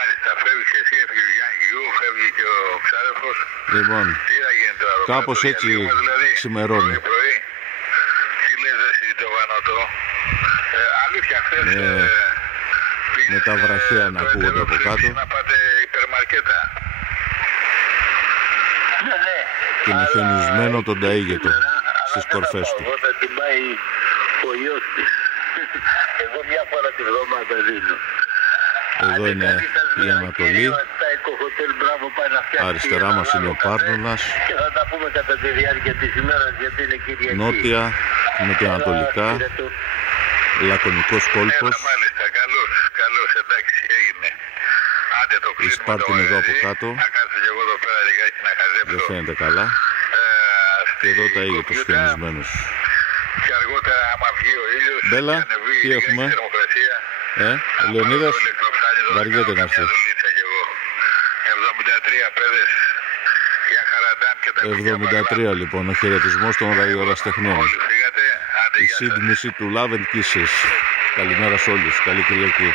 Μάλιστα, φεύγει και εσύ, έφυγε ο Γιάννη Γιού, φεύγει και ο Ξάδερφος. Λοιπόν, Τι θα γίνει τώρα, κάπως έτσι ξημερώνει. Πρωί. Τι λες εσύ το Βανότο. Αλήθεια, χθες με τα βραχαία να ακούγονται από κάτω. Να πάτε υπερμαρκέτα. Ναι. Και χιονισμένο τον ταΐγετο στις κορφές του. Εγώ θα την πάει ο γιος της. Εγώ μια φορά τη βδομάδα δίνω. Εδώ είναι η Ανατολή. Αριστερά μας είναι ο Πάρνωνας. Και θα τα πούμε κατά τη διάρκεια της ημέρας, γιατί είναι Κυριακή. Νότια, νοτιοανατολικά, Λακωνικός κόλπος. Μάλιστα, καλώς, εντάξει, έγινε. Άντε το κλείσμα. Η Σπάρτη είναι εδώ από κάτω. Να κάτσω και εγώ εδώ πέρα λιγάκι να χαζέψω. Δεν φαίνεται καλά. Και εδώ τα ίδια τους χιονισμένους. Και αργότερα άμα βγει ο ήλιος. Μπέλα, τι έχουμε? Ο Λεωνίδας βαριέται να έρθει. 73 παιδες για Χαραντάν και τα 73 λοιπόν, ο χαιρετισμός των ραδιοραστεχνών. Όλοι φύγατε. Η σύντμηση του Love and Kisses. Καλημέρα σε όλους, καλή Κυριακή.